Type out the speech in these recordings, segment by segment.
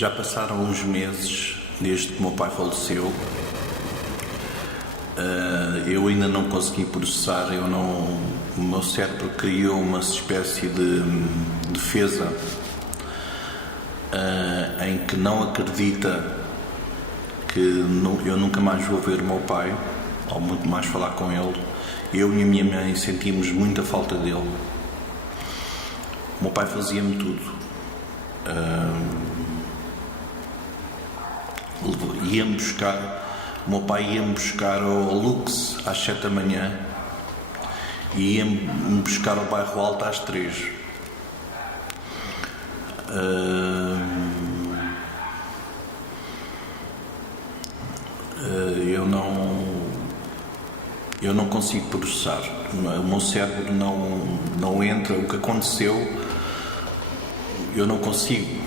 Já passaram uns meses desde que o meu pai faleceu. Eu ainda não consegui processar, o meu cérebro criou uma espécie de defesa em que não acredita que eu nunca mais vou ver o meu pai, ou muito mais falar com ele. Eu e a minha mãe sentimos muita falta dele. O meu pai fazia-me tudo. Ia-me buscar. O meu pai ia-me buscar ao Lux às 7 da manhã e ia-me buscar ao Bairro Alto às 3. Eu não consigo processar. O meu cérebro não entra. O que aconteceu, eu não consigo.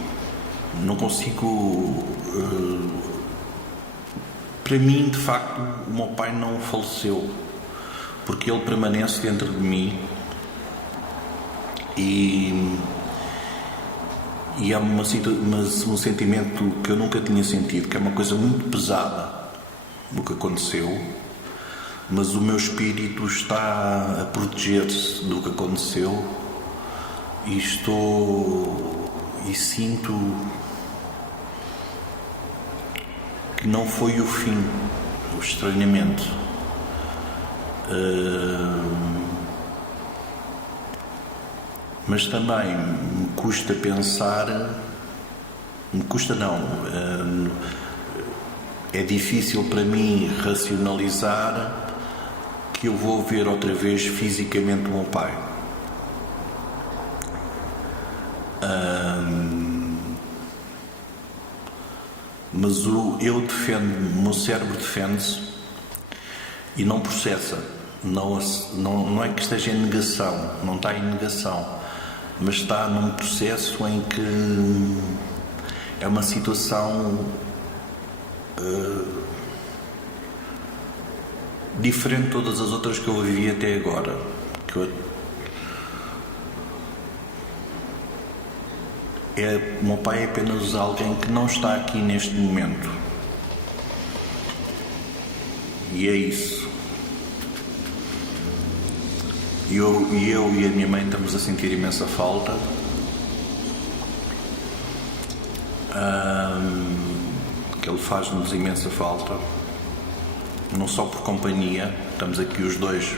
Para mim, de facto, o meu pai não faleceu, porque ele permanece dentro de mim e há um sentimento que eu nunca tinha sentido, que é uma coisa muito pesada do que aconteceu, mas o meu espírito está a proteger-se do que aconteceu e sinto que não foi o fim, o estranhamento. Mas também me custa pensar, é difícil para mim racionalizar que eu vou ver outra vez fisicamente o meu pai. Mas eu defendo, o meu cérebro defende-se e não processa. Não é que esteja em negação, não está em negação, mas está num processo em que é uma situação diferente de todas as outras que eu vivi até agora. O meu pai é apenas alguém que não está aqui neste momento. E é isso. Eu e a minha mãe estamos a sentir imensa falta. Que ele faz-nos imensa falta. Não só por companhia, estamos aqui os dois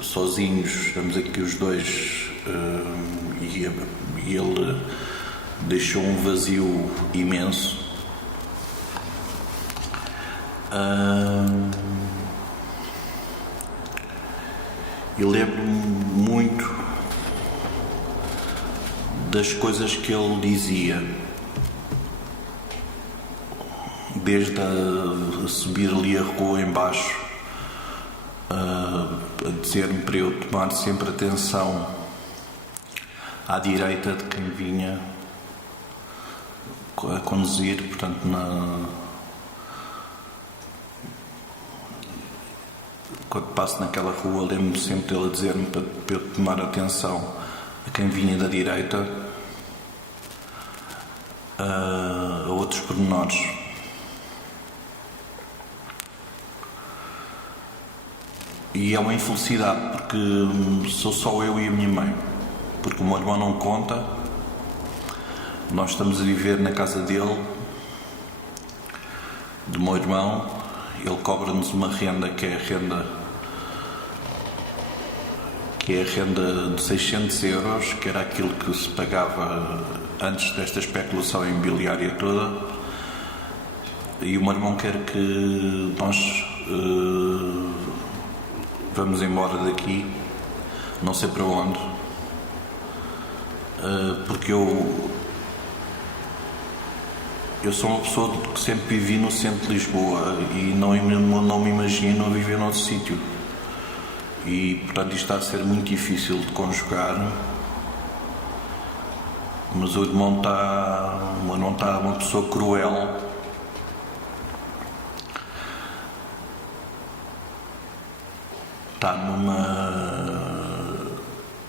sozinhos, estamos aqui os dois. E ele deixou um vazio imenso. Eu lembro-me muito das coisas que ele dizia, desde a subir ali a rua embaixo, a dizer-me para eu tomar sempre atenção à direita de quem vinha a conduzir, portanto, quando passo naquela rua, lembro-me sempre dele a dizer-me para eu tomar atenção a quem vinha da direita, a outros pormenores. E é uma infelicidade, porque sou só eu e a minha mãe. Porque o meu irmão não conta. Nós estamos a viver na casa dele, do meu irmão. Ele cobra-nos uma renda que é a renda de 600 euros, que era aquilo que se pagava antes desta especulação imobiliária toda. E o meu irmão quer que nós vamos embora daqui, não sei para onde. Porque eu sou uma pessoa que sempre vivi no centro de Lisboa e não me imagino a viver noutro sítio. E, portanto, isto está a ser muito difícil de conjugar. Mas o irmão está uma pessoa cruel.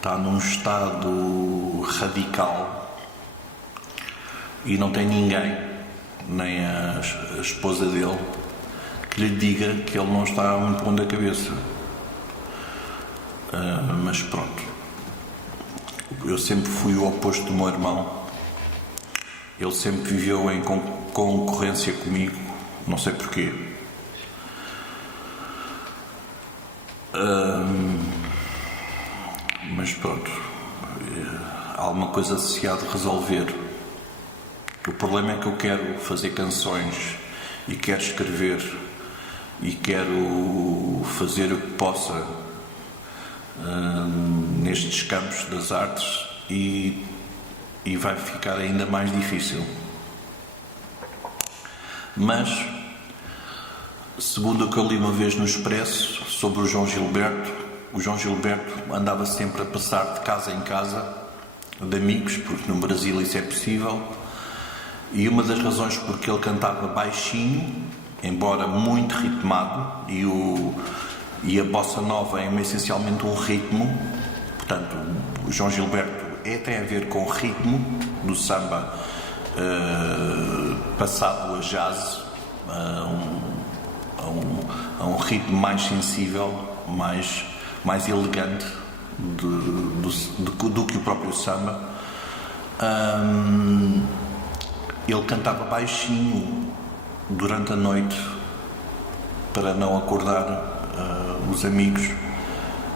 Está num estado radical e não tem ninguém, nem a esposa dele, que lhe diga que ele não está muito bom da cabeça. Mas pronto, eu sempre fui o oposto do meu irmão. Ele sempre viveu em concorrência comigo, não sei porquê. Mas pronto, há alguma coisa a se há de resolver. O problema é que eu quero fazer canções e quero escrever e quero fazer o que possa nestes campos das artes e vai ficar ainda mais difícil. Mas, segundo o que eu li uma vez no Expresso sobre o João Gilberto andava sempre a passar de casa em casa de amigos, porque no Brasil isso é possível, e uma das razões porque ele cantava baixinho, embora muito ritmado, e a bossa nova é essencialmente um ritmo, portanto o João Gilberto tem a ver com o ritmo do samba passado a jazz, a um ritmo mais sensível, mais elegante do que o próprio samba. Ele cantava baixinho durante a noite para não acordar os amigos,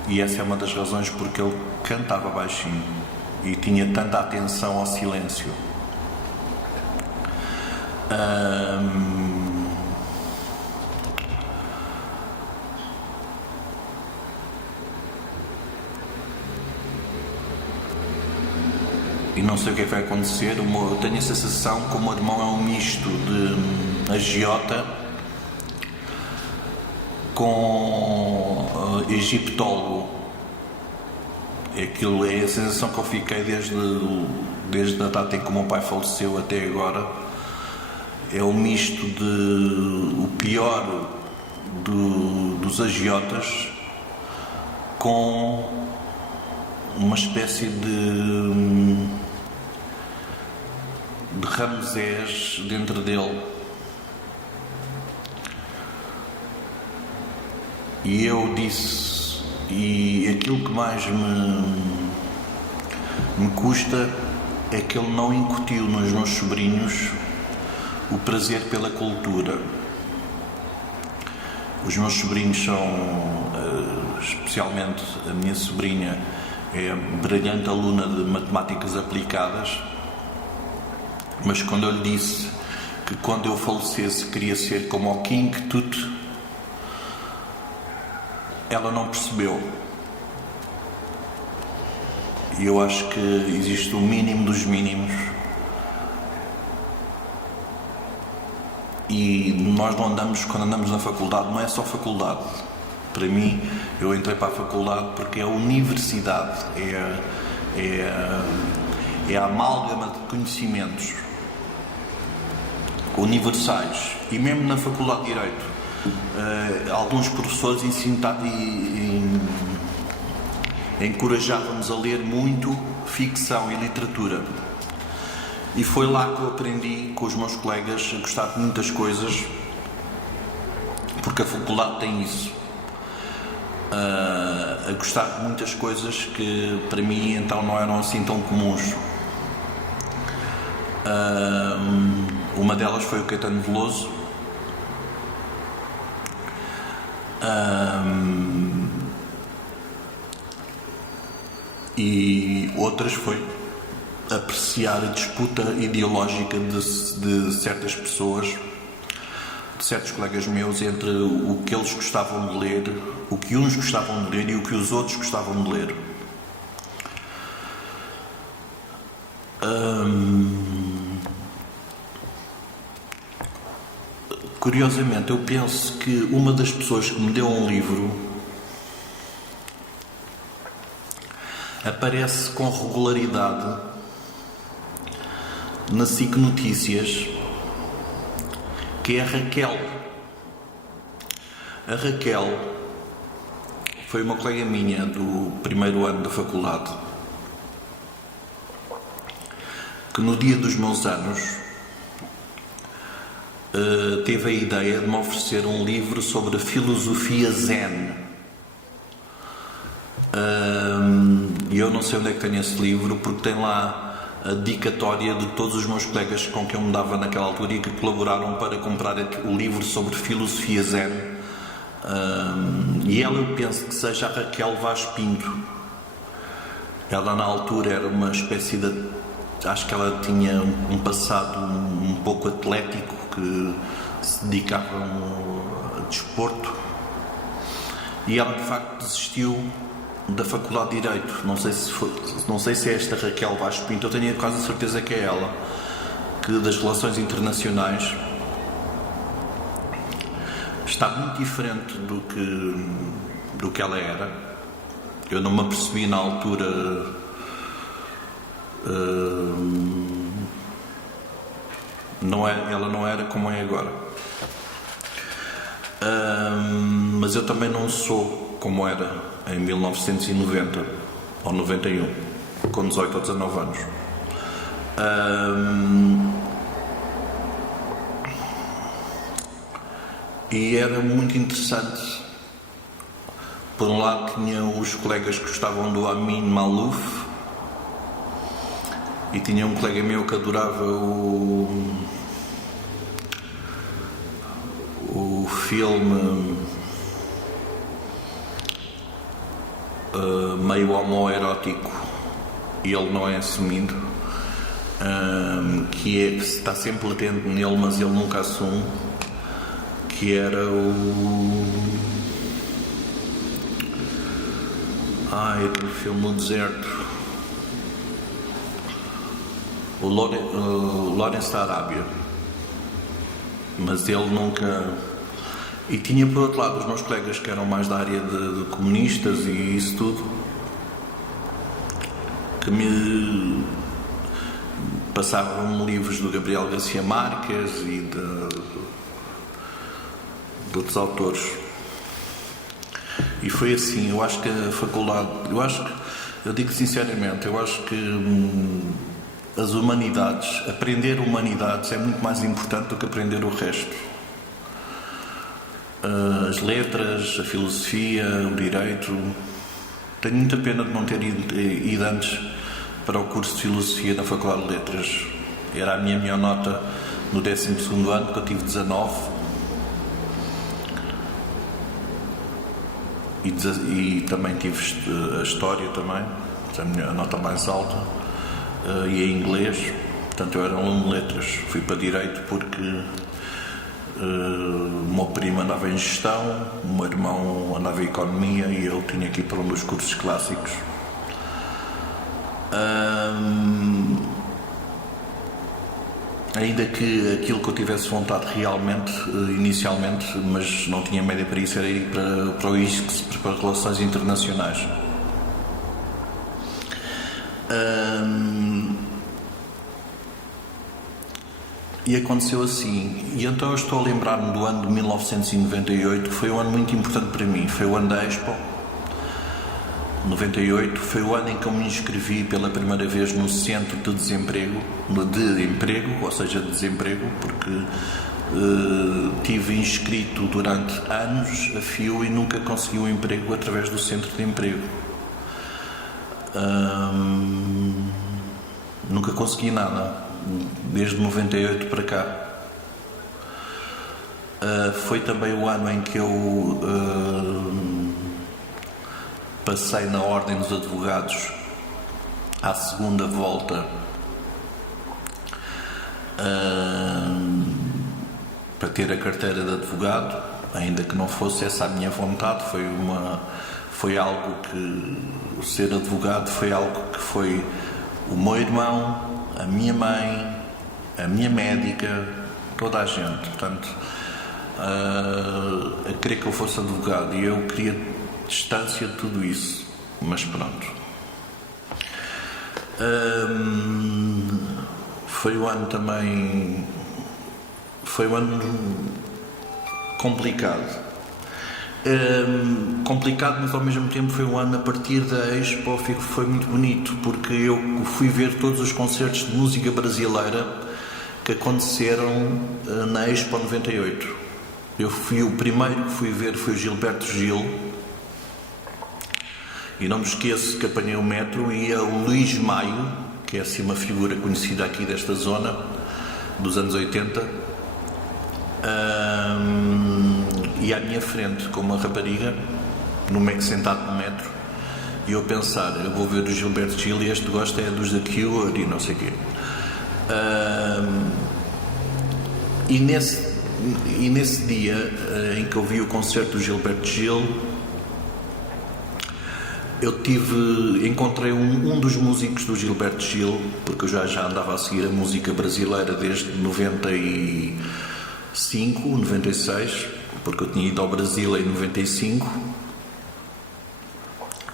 e essa é uma das razões porque ele cantava baixinho e tinha tanta atenção ao silêncio. E não sei o que é que vai acontecer. Eu tenho a sensação que o meu irmão é um misto de agiota com egiptólogo. Aquilo é a sensação que eu fiquei desde a data em que o meu pai faleceu até agora. É um misto de o pior dos agiotas com uma espécie de Ramsés dentro dele. E eu disse, e aquilo que mais me custa é que ele não incutiu nos meus sobrinhos o prazer pela cultura. Os meus sobrinhos são, especialmente a minha sobrinha, é brilhante aluna de matemáticas aplicadas, mas quando eu lhe disse que quando eu falecesse queria ser como o King Tut, ela não percebeu. E eu acho que existe o mínimo dos mínimos, e nós não andamos, quando andamos na faculdade, não é só faculdade. Para mim, eu entrei para a faculdade porque é a universidade, é a amálgama de conhecimentos universais. E mesmo na faculdade de Direito, alguns professores encorajavam-nos a ler muito ficção e literatura. E foi lá que eu aprendi com os meus colegas a gostar de muitas coisas, porque a faculdade tem isso. A gostar de muitas coisas que para mim então não eram assim tão comuns. Uma delas foi o Caetano Veloso. E outras foi apreciar a disputa ideológica de certas pessoas, de certos colegas meus, entre o que eles gostavam de ler, o que uns gostavam de ler e o que os outros gostavam de ler. Curiosamente, eu penso que uma das pessoas que me deu um livro aparece com regularidade na SIC Notícias, que é a Raquel. A Raquel foi uma colega minha do primeiro ano da faculdade. que no dia dos meus anos teve a ideia de me oferecer um livro sobre a filosofia Zen. E eu não sei onde é que tenho esse livro, porque tem lá a dedicatória de todos os meus colegas com quem eu me dava naquela altura e que colaboraram para comprar o livro sobre filosofia Zen. E ela, eu penso que seja a Raquel Vaz Pinto. Ela na altura era uma espécie de... Acho que ela tinha um passado um pouco atlético, que se dedicava a desporto. E ela de facto desistiu da Faculdade de Direito. Não sei se é esta Raquel Vaz Pinto, eu tenho quase a certeza que é ela, que das relações internacionais está muito diferente do que ela era. Eu não me apercebi na altura ela não era como é agora, mas eu também não sou como era em 1990 ou 91, com 18 ou 19 anos. E era muito interessante. Por um lado tinha os colegas que gostavam do Amin Maalouf, e tinha um colega meu que adorava o filme meio homoerótico, e ele não é assumido, que está sempre latente nele, mas ele nunca assume, que era aquele filme No Deserto, o Lawrence da Arábia. Mas ele nunca... E tinha por outro lado os meus colegas que eram mais da área de comunistas e isso tudo, que me passavam livros do Gabriel Garcia Marques e de outros autores. E foi assim. Eu acho que a faculdade, eu digo sinceramente, eu acho que as humanidades, aprender humanidades é muito mais importante do que aprender o resto. As letras, a filosofia, o direito. Tenho muita pena de não ter ido antes para o curso de filosofia na Faculdade de Letras. Era a minha melhor nota no 12º ano, que eu tive 19. E também tive a História também, a nota mais alta, e a Inglês. Portanto, eu era um aluno de Letras. Fui para Direito porque o meu primo andava em Gestão, o meu irmão andava em Economia e eu tinha que ir para um dos cursos clássicos. Ainda que aquilo que eu tivesse vontade realmente, inicialmente, mas não tinha média para isso, era ir para o ISCS, para Relações Internacionais. E aconteceu assim. E então eu estou a lembrar-me do ano de 1998, que foi um ano muito importante para mim. Foi o ano da Expo 98, foi o ano em que eu me inscrevi pela primeira vez no centro de desemprego, ou seja, de desemprego, porque tive inscrito durante anos a fio e nunca consegui um emprego através do centro de emprego. Nunca consegui nada, desde 98 para cá. Foi também o ano em que eu passei na Ordem dos Advogados à segunda volta, para ter a carteira de advogado, ainda que não fosse essa a minha vontade. Foi algo que ser advogado foi algo que foi o meu irmão, a minha mãe, a minha médica, toda a gente, portanto, a querer que eu fosse advogado, e eu queria distância de tudo isso, mas pronto. Foi um ano também, foi um ano complicado, complicado, mas ao mesmo tempo foi um ano a partir da Expo, foi muito bonito, porque eu fui ver todos os concertos de música brasileira que aconteceram na Expo 98. Eu fui o primeiro que fui ver, foi o Gilberto Gil, e não me esqueço que apanhei o metro e ia o Luís Maio, que é assim uma figura conhecida aqui desta zona dos anos 80, e à minha frente com uma rapariga sentado no metro, e eu pensar, eu vou ver o Gilberto Gil e este gosta é dos The Cure e não sei o quê. E nesse dia em que eu vi o concerto do Gilberto Gil, eu encontrei um dos músicos do Gilberto Gil, porque eu já andava a seguir a música brasileira desde 95, 96, porque eu tinha ido ao Brasil em 95,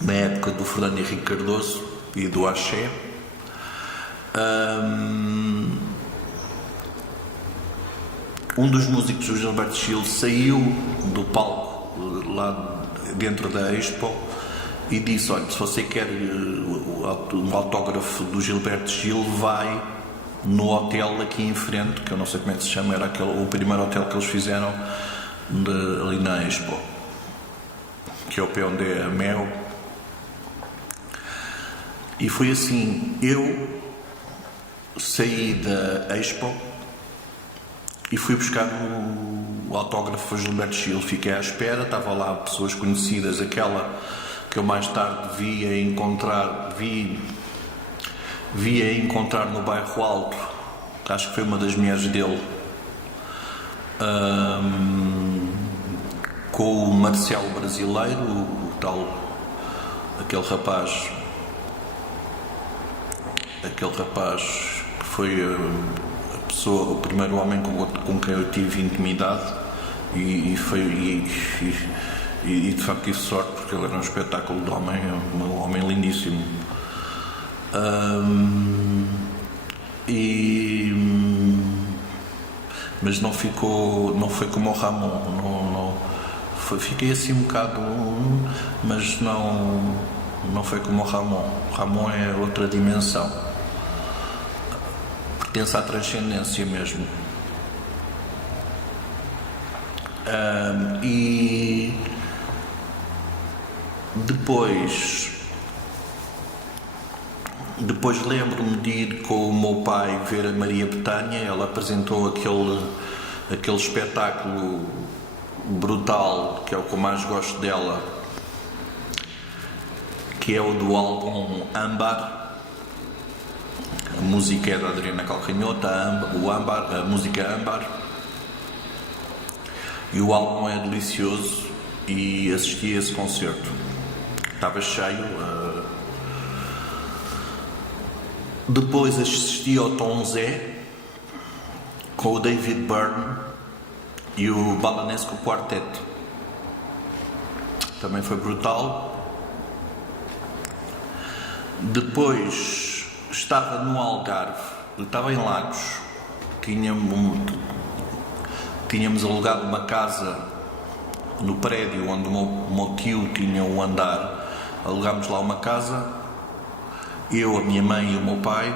na época do Fernando Henrique Cardoso e do Axé. Um dos músicos do Gilberto Gil saiu do palco lá dentro da Expo e disse: olha, se você quer um autógrafo do Gilberto Gil, vai no hotel aqui em frente, que eu não sei como é que se chama, era o primeiro hotel que eles fizeram ali na Expo, que é o pé onde é a Mel. E foi assim, eu saí da Expo e fui buscar o autógrafo do Gilberto Gil. Fiquei à espera, estava lá pessoas conhecidas, aquela que eu mais tarde via encontrar no Bairro Alto, que acho que foi uma das mulheres dele, com o Marcelo Brasileiro, o tal, aquele rapaz que foi o primeiro homem com quem eu tive intimidade, e de facto tive sorte, porque ele era um espetáculo de homem, um homem lindíssimo. Mas não foi como o Ramon, fiquei assim um bocado, mas não foi como o Ramon. O Ramon é outra dimensão, pertence à transcendência mesmo. E depois lembro-me de ir com o meu pai ver a Maria Bethânia. Ela apresentou aquele espetáculo brutal, que é o que eu mais gosto dela, que é o do álbum Âmbar. A música é da Adriana Calcanhoto, a música é Âmbar, e o álbum é delicioso, e assisti a esse concerto, estava cheio. Depois assisti ao Tom Zé com o David Byrne e o Balanesco Quarteto, também foi brutal. Depois estava no Algarve, estava em Lagos, tínhamos alugado uma casa no prédio onde o meu tio tinha um andar. Alugámos lá uma casa, eu, a minha mãe e o meu pai,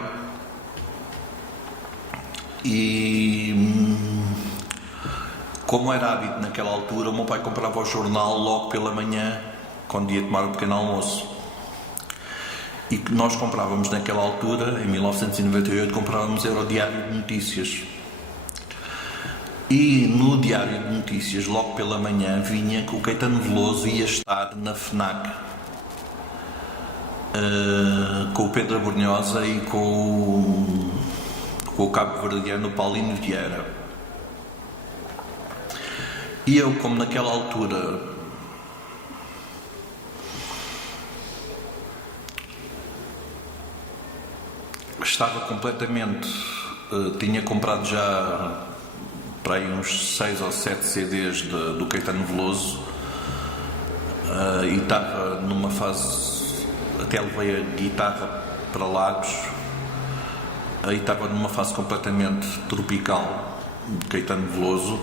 e como era hábito naquela altura, o meu pai comprava o jornal logo pela manhã, quando ia tomar o pequeno almoço. E que nós comprávamos naquela altura, em 1998, comprávamos era o Diário de Notícias. E no Diário de Notícias, logo pela manhã, vinha que o Caetano Veloso ia estar na FNAC, com o Pedro Abrunhosa e com o cabo-verdiano Paulino Vieira. E eu, como naquela altura estava completamente, tinha comprado já para aí uns 6 ou 7 CDs do Caetano Veloso, e estava numa fase, até levei a guitarra para Lagos, aí estava numa fase completamente tropical de Caetano Veloso,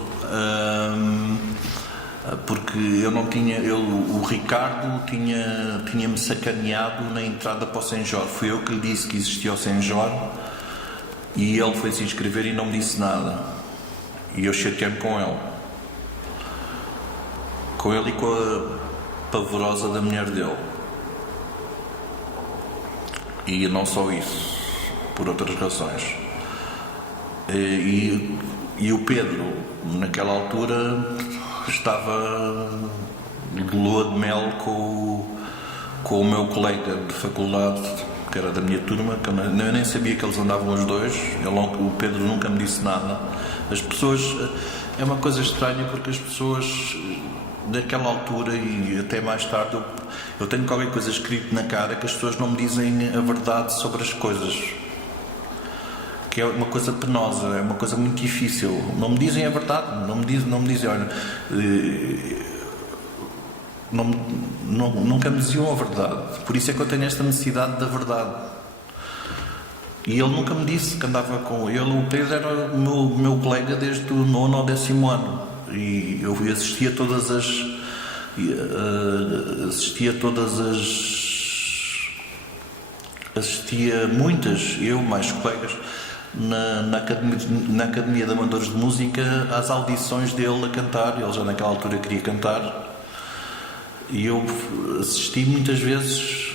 porque eu não tinha, o Ricardo tinha-me sacaneado na entrada para o São Jorge. Fui eu que lhe disse que existia o São Jorge e ele foi se inscrever e não me disse nada. E eu chateei-me com ele e com a pavorosa da mulher dele. E não só isso, por outras razões. E o Pedro, naquela altura, estava de lua de mel com o meu colega de faculdade, que era da minha turma, que eu nem sabia que eles andavam os dois. O Pedro nunca me disse nada. As pessoas... É uma coisa estranha, porque as pessoas, naquela altura e até mais tarde, eu tenho qualquer coisa escrito na cara que as pessoas não me dizem a verdade sobre as coisas. Que é uma coisa penosa, é uma coisa muito difícil. Não me dizem a verdade, não me dizem, olha, nunca me diziam a verdade. Por isso é que eu tenho esta necessidade da verdade. E ele nunca me disse que andava com ele. O Pedro era o meu colega desde o 9º ao 10º ano. E eu assistia muitas, eu mais colegas, na Academia de Amadores de Música, às audições dele a cantar. Ele já naquela altura queria cantar e eu assisti muitas vezes.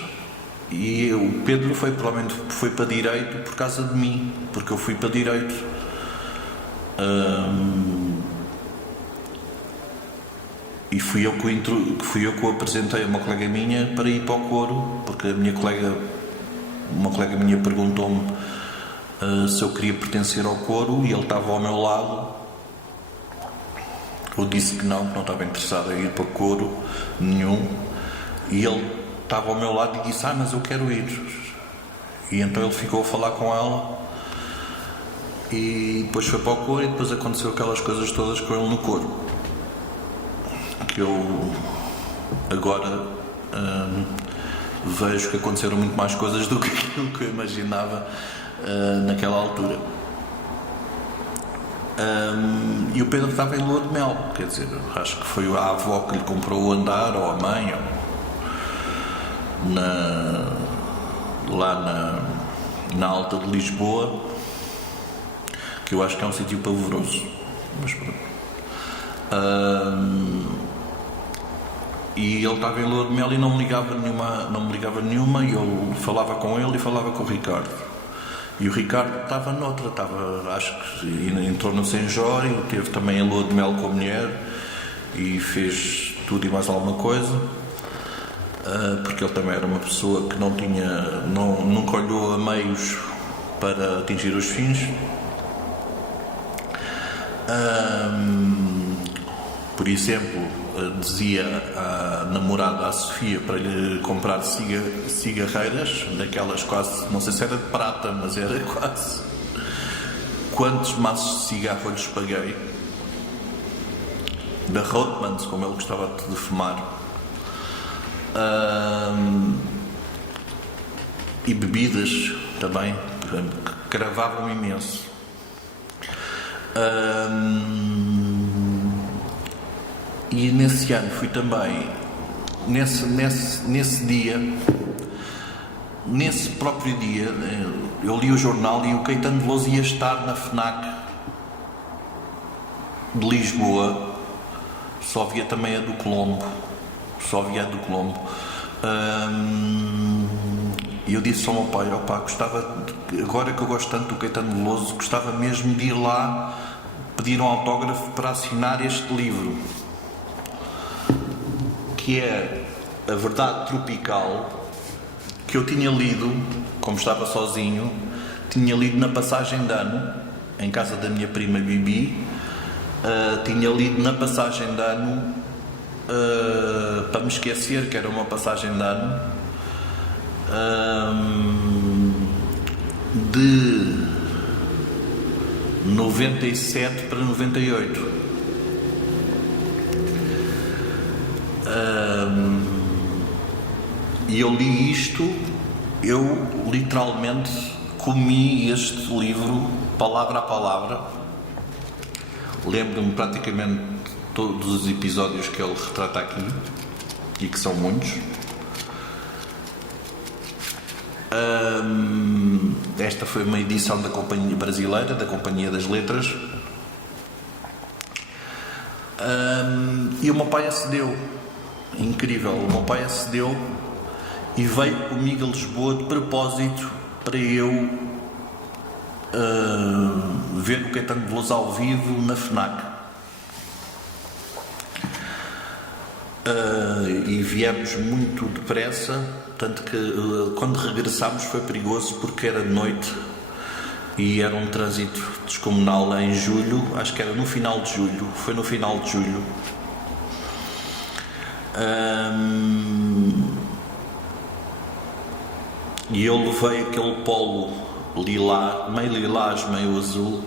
E o Pedro provavelmente foi para Direito por causa de mim, porque eu fui para Direito. E fui eu que o apresentei a uma colega minha para ir para o coro, porque uma colega minha perguntou-me se eu queria pertencer ao coro e ele estava ao meu lado. Eu disse que não estava interessado em ir para o coro nenhum, e ele estava ao meu lado e disse, mas eu quero ir. E então ele ficou a falar com ela e depois foi para o coro, e depois aconteceu aquelas coisas todas com ele no coro, que eu agora vejo que aconteceram muito mais coisas do que aquilo que eu imaginava naquela altura. E o Pedro estava em lua de mel, quer dizer, acho que foi a avó que lhe comprou o andar, ou a mãe, lá na Alta de Lisboa, que eu acho que é um sítio pavoroso, mas pronto. E ele estava em lua de mel e não me ligava nenhuma, e eu falava com ele e falava com o Ricardo. E o Ricardo estava noutra, acho que entrou no São Jorge, teve também a lua de mel com a mulher e fez tudo e mais alguma coisa, porque ele também era uma pessoa que nunca olhou a meios para atingir os fins. Por exemplo, dizia à namorada, à Sofia, para lhe comprar cigarreiras, daquelas quase, não sei se era de prata, mas era quase. Quantos maços de cigarro eu lhes paguei? Da Rothmans, como ele gostava de fumar. E bebidas também, que cravavam imenso. E nesse ano fui também, nesse dia, nesse próprio dia, eu li o jornal e o Caetano Veloso ia estar na FNAC de Lisboa. Só havia também a do Colombo. E eu disse ao meu pai, gostava, agora que eu gosto tanto do Caetano Veloso, gostava mesmo de ir lá pedir um autógrafo para assinar este livro, que é A Verdade Tropical, que eu tinha lido, como estava sozinho, tinha lido na passagem de ano, em casa da minha prima Bibi. Tinha lido na passagem de ano, para me esquecer que era uma passagem de ano, de 97 para 98. E eu li isto, eu literalmente comi este livro palavra a palavra. Lembro-me praticamente todos os episódios que ele retrata aqui, e que são muitos. Esta foi uma edição da Companhia Brasileira, da Companhia das Letras. E o meu pai acedeu. Incrível, o meu pai acedeu e veio comigo a Lisboa de propósito para eu ver o Caetano Veloso ao vivo na FNAC. E viemos muito depressa, tanto que quando regressámos foi perigoso porque era de noite e era um trânsito descomunal em julho, acho que era no final de julho, foi no final de julho. E eu levei aquele polo lilás, meio lilás, meio azul,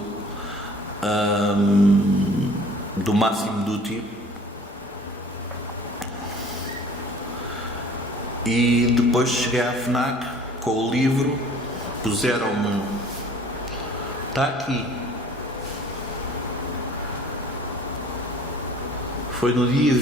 do Massimo Dutti. E depois cheguei à FNAC com o livro, puseram-me, está aqui, foi no dia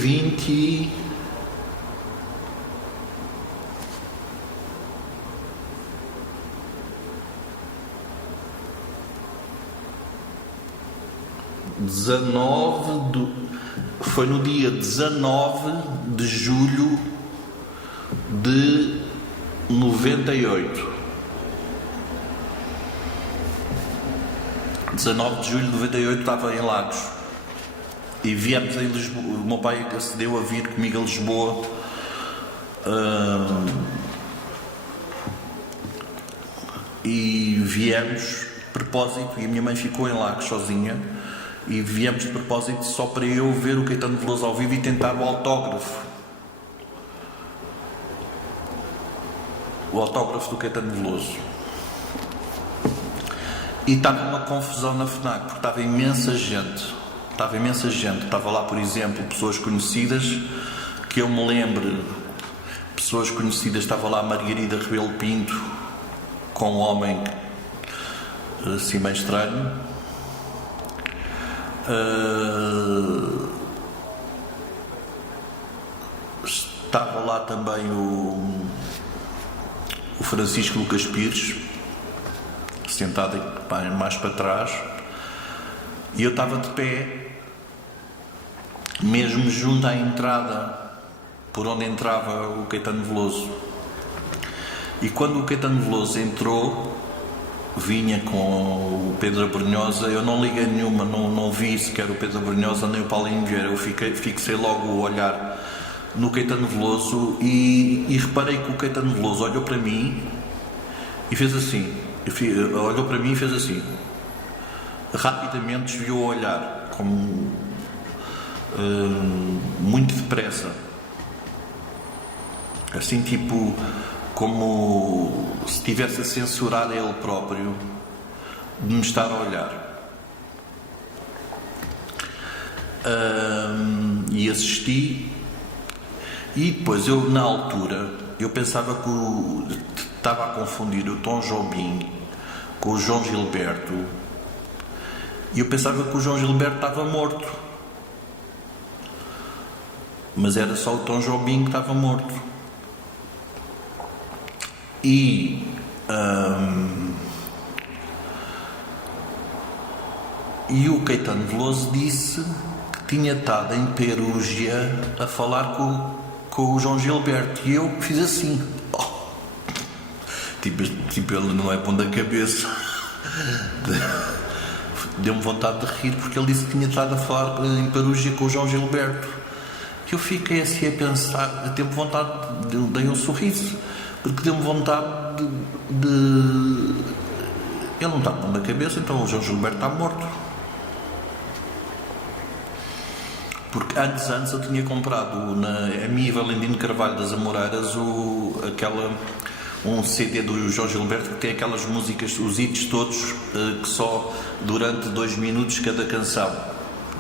19 de julho de 98. 19 de julho de 98 estava em Lagos e viemos em Lisboa. O meu pai acedeu a vir comigo a Lisboa e viemos de propósito, e a minha mãe ficou em Lagos sozinha, e viemos de propósito só para eu ver o Caetano Veloso ao vivo e tentar o autógrafo do Caetano Veloso. E estava uma confusão na FNAC, porque estava imensa gente. Estava lá, por exemplo, pessoas conhecidas, que eu me lembro, pessoas conhecidas, estava lá a Margarida Rebelo Pinto, com um homem assim meio estranho. Estava lá também o Francisco Lucas Pires, sentado mais para trás, e eu estava de pé, mesmo junto à entrada por onde entrava o Caetano Veloso. E quando o Caetano Veloso entrou, vinha com o Pedro Abrunhosa, eu não liguei nenhuma, não vi sequer o Pedro Abrunhosa nem o Paulinho Vieira, eu fixei logo o olhar no Caetano Veloso e reparei que o Caetano Veloso olhou para mim e fez assim, rapidamente desviou o olhar, como muito depressa, assim tipo como se estivesse a censurar a ele próprio de me estar a olhar. E assisti, e depois eu, na altura, eu pensava que estava a confundir o Tom Jobim com o João Gilberto, e eu pensava que o João Gilberto estava morto, mas era só o Tom Jobim que estava morto. E o Caetano Veloso disse que tinha estado em Perugia a falar com o João Gilberto, e eu fiz assim, tipo ele não é pão da cabeça. Deu-me vontade de rir, porque ele disse que tinha estado a falar em Perugia com o João Gilberto. Eu fiquei assim a pensar, a ter vontade, dei um sorriso, porque deu-me vontade de... Ele não está com na cabeça, então o João Gilberto está morto. Porque antes eu tinha comprado na minha Valentino Carvalho das Amoreiras um CD do João Gilberto que tem aquelas músicas, os hits todos, que só durante 2 minutos cada canção.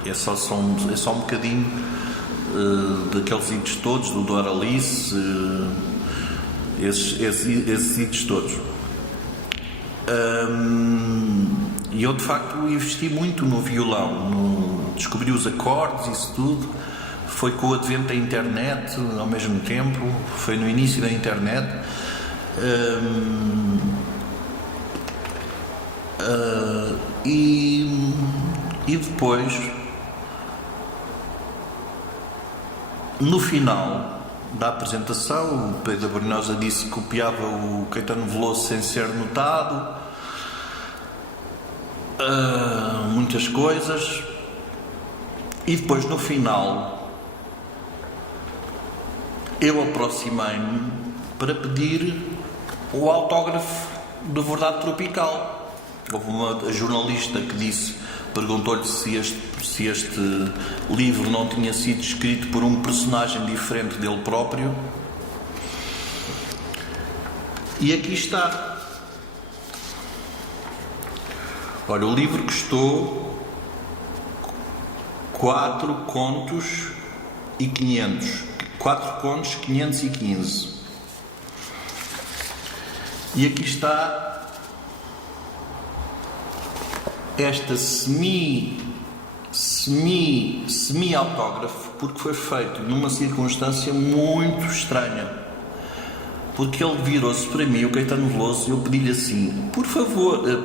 É só um bocadinho daqueles hits todos, do Doralice, esses hits todos. E eu de facto investi muito no violão, descobri os acordes, isso tudo. Foi com o advento da internet ao mesmo tempo, foi no início da internet. E depois, no final da apresentação, o Pedro Brunhosa disse que copiava o Caetano Veloso sem ser notado, muitas coisas, e depois no final eu aproximei-me para pedir o autógrafo do Verdade Tropical. Houve uma jornalista que disse, perguntou-lhe se este livro não tinha sido escrito por um personagem diferente dele próprio. E aqui está. Olha, o livro custou 4 contos e 500. 4 contos, 515. E aqui está esta semi-autógrafo, porque foi feito numa circunstância muito estranha. Porque ele virou-se para mim, o Caetano Veloso, e eu pedi-lhe assim, por favor, eu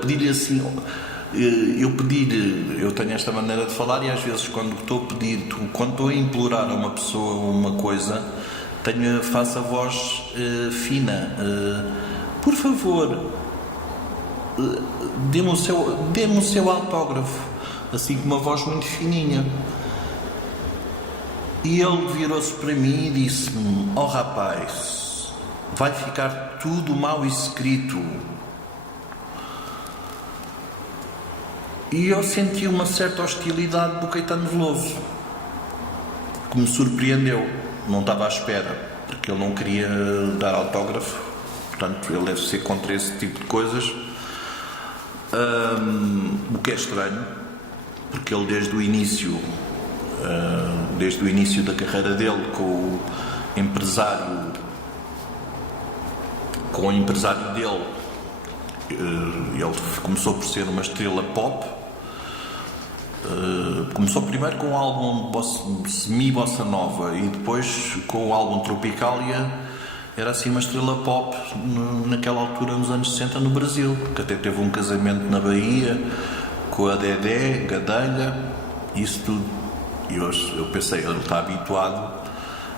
tenho esta maneira de falar, e às vezes quando estou a implorar a uma pessoa uma coisa, faço a voz fina. Por favor, dê-me o seu autógrafo, assim com uma voz muito fininha. E ele virou-se para mim e disse-me: "Oh rapaz, vai ficar tudo mal escrito." E eu senti uma certa hostilidade do Caetano Veloso, que me surpreendeu. Não estava à espera, porque ele não queria dar autógrafo. Portanto, ele deve ser contra esse tipo de coisas. O que é estranho, porque ele desde o início da carreira dele com o empresário dele, ele começou por ser uma estrela pop. Começou primeiro com o álbum semi-bossa nova e depois com o álbum Tropicalia. Era assim uma estrela pop naquela altura, nos anos 60, no Brasil, que até teve um casamento na Bahia com a Dedé, Gadelha, isso tudo. E hoje eu pensei, ele está habituado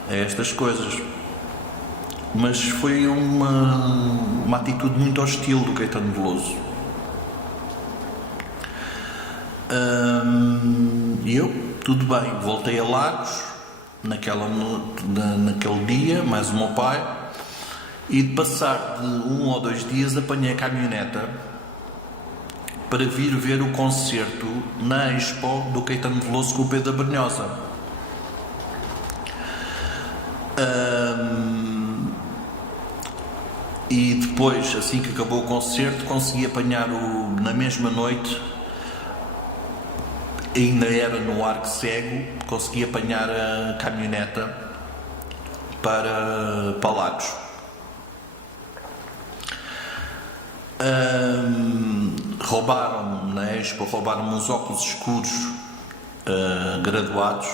a estas coisas. Mas foi uma atitude muito hostil do Caetano Veloso. E eu, tudo bem, voltei a Lagos naquele dia, mais o meu pai, e de passar de 1 ou 2 dias apanhei a caminhoneta para vir ver o concerto na Expo do Caetano Veloso com o Pedro Brunhosa. E depois, assim que acabou o concerto, consegui apanhar na mesma noite, ainda era no Arco Cego, consegui apanhar a caminhoneta para Lagos. Roubaram-me na Expo, roubaram-me uns óculos escuros graduados,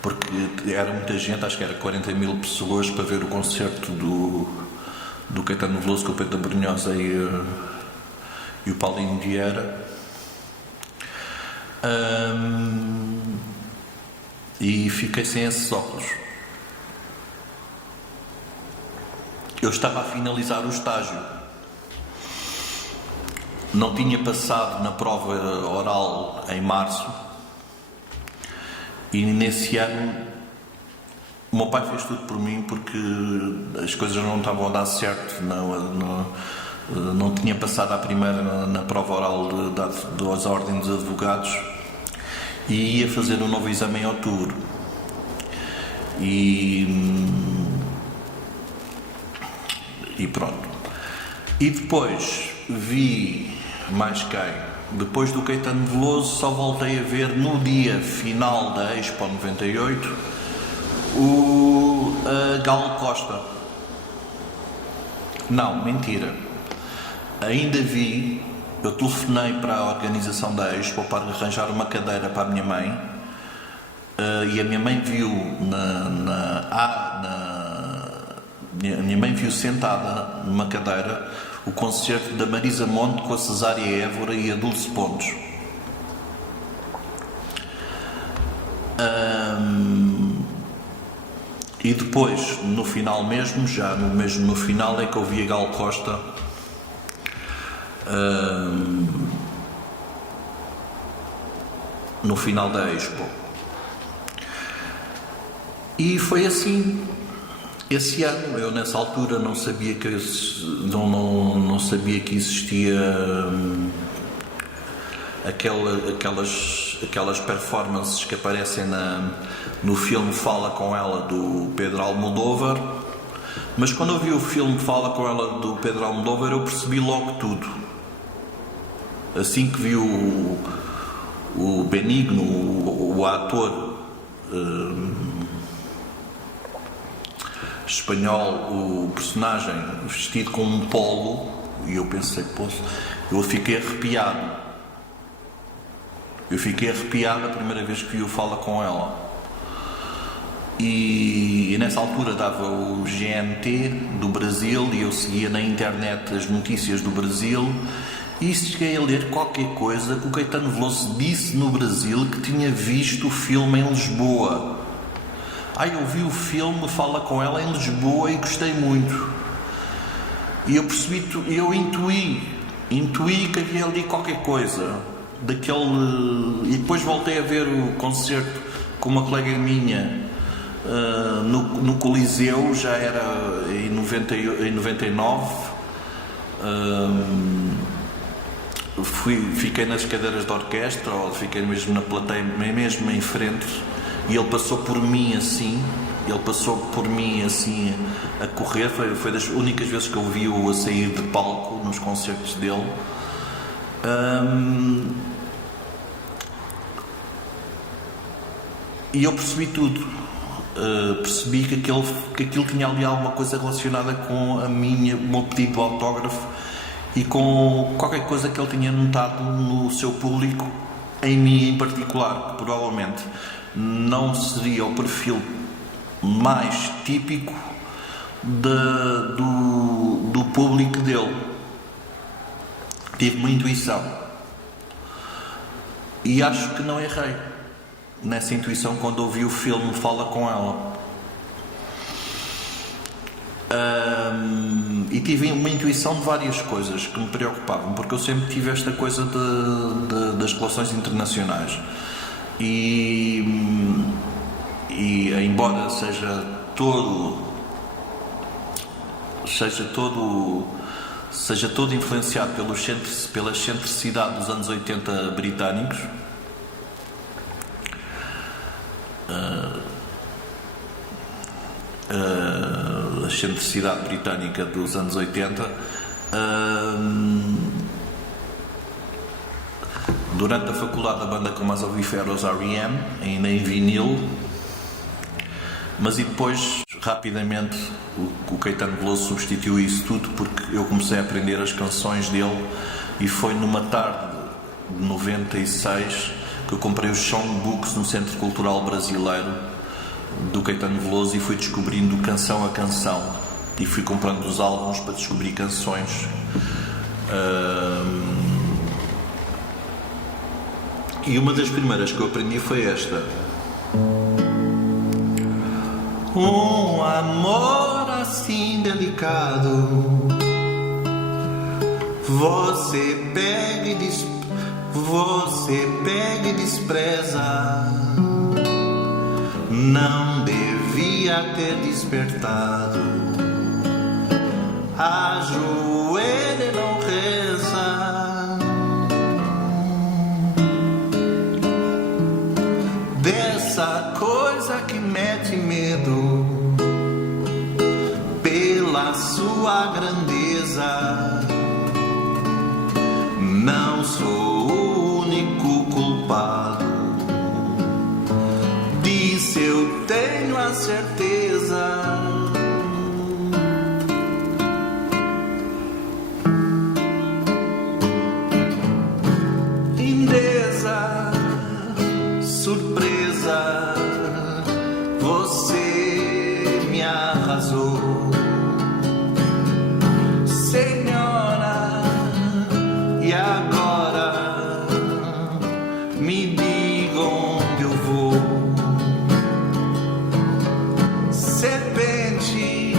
porque era muita gente, acho que era 40.000 pessoas para ver o concerto do Caetano Veloso com o Pedro Brunhosa e o Paulinho Vieira. E fiquei sem esses óculos. Eu estava a finalizar o estágio, não tinha passado na prova oral em março, e nesse ano o meu pai fez tudo por mim, porque as coisas não estavam a dar certo. Não tinha passado a primeira na prova oral das ordens dos advogados e ia fazer um novo exame em outubro. E pronto. E depois vi mais quem? Depois do Caetano Veloso, só voltei a ver no dia final da Expo 98 o Gal Costa. Não, mentira. Ainda vi eu telefonei para a organização da Expo para arranjar uma cadeira para a minha mãe, e a minha mãe viu minha mãe viu sentada numa cadeira o concerto da Marisa Monte com a Cesária Évora e a Dulce Pontes. E depois, no final mesmo, no final, é que eu vi a Gal Costa no final da Expo. E foi assim. Esse ano, eu nessa altura não sabia que não sabia que existia aquelas performances que aparecem no filme Fala Com Ela do Pedro Almodóvar, mas quando eu vi o filme Fala Com Ela do Pedro Almodóvar eu percebi logo tudo. Assim que vi o Benigno, o ator espanhol, o personagem vestido com um polo, e eu pensei, eu fiquei arrepiado. Eu fiquei arrepiado a primeira vez que vi o Fala Com Ela. E nessa altura dava o GNT do Brasil e eu seguia na internet as notícias do Brasil e cheguei a ler qualquer coisa que o Caetano Veloso disse no Brasil que tinha visto o filme em Lisboa. Eu vi o filme Fala Com Ela em Lisboa e gostei muito. E eu percebi, eu intuí que havia ali qualquer coisa daquele. E depois voltei a ver o concerto com uma colega minha no Coliseu, já era em 99. Fiquei nas cadeiras de orquestra, ou fiquei mesmo na plateia, mesmo em frente, e ele passou por mim assim a correr. Foi das únicas vezes que eu vi-o a sair de palco nos concertos dele. E eu percebi tudo. Percebi que aquilo tinha ali alguma coisa relacionada com o meu pedido de autógrafo e com qualquer coisa que ele tinha notado no seu público, em mim em particular, que provavelmente não seria o perfil mais típico do público dele. Tive uma intuição e acho que não errei nessa intuição quando ouvi o filme Fala Com Ela. E tive uma intuição de várias coisas que me preocupavam, porque eu sempre tive esta coisa das relações internacionais e embora seja todo influenciado pela excentricidade dos anos 80 britânicos, a excentricidade britânica dos anos 80, durante a faculdade a banda que eu mais ouvi foi os R.E.M., ainda em vinil, mas e depois rapidamente o Caetano Veloso substituiu isso tudo, porque eu comecei a aprender as canções dele e foi numa tarde de 96 que eu comprei os songbooks no Centro Cultural Brasileiro do Caetano Veloso e fui descobrindo canção a canção e fui comprando os álbuns para descobrir canções. E uma das primeiras que eu aprendi foi esta: um amor assim delicado, você pega e despreza. Não devia ter despertado. Ajoelha e não reza. Dessa coisa que mete medo pela sua grandeza. Não sou o único culpado. Disso eu tenho a certeza. você me arrasou, Senhora, e agora me diga onde eu vou. Serpente,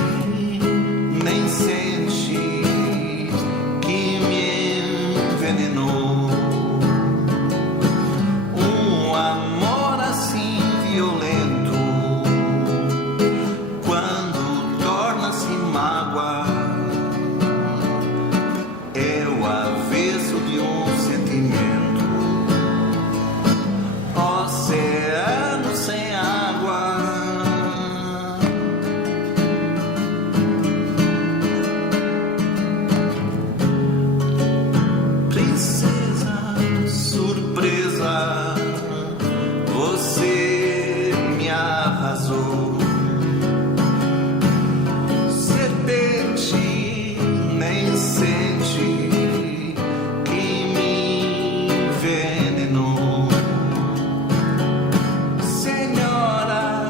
nem sente que me envenenou. Um amor assim violento, quando torna-se mágoa, é o avesso de um sentimento. Oceano sem água. Princesa, surpresa, você me arrasou. Serpente, nem sente que me envenenou. Senhora,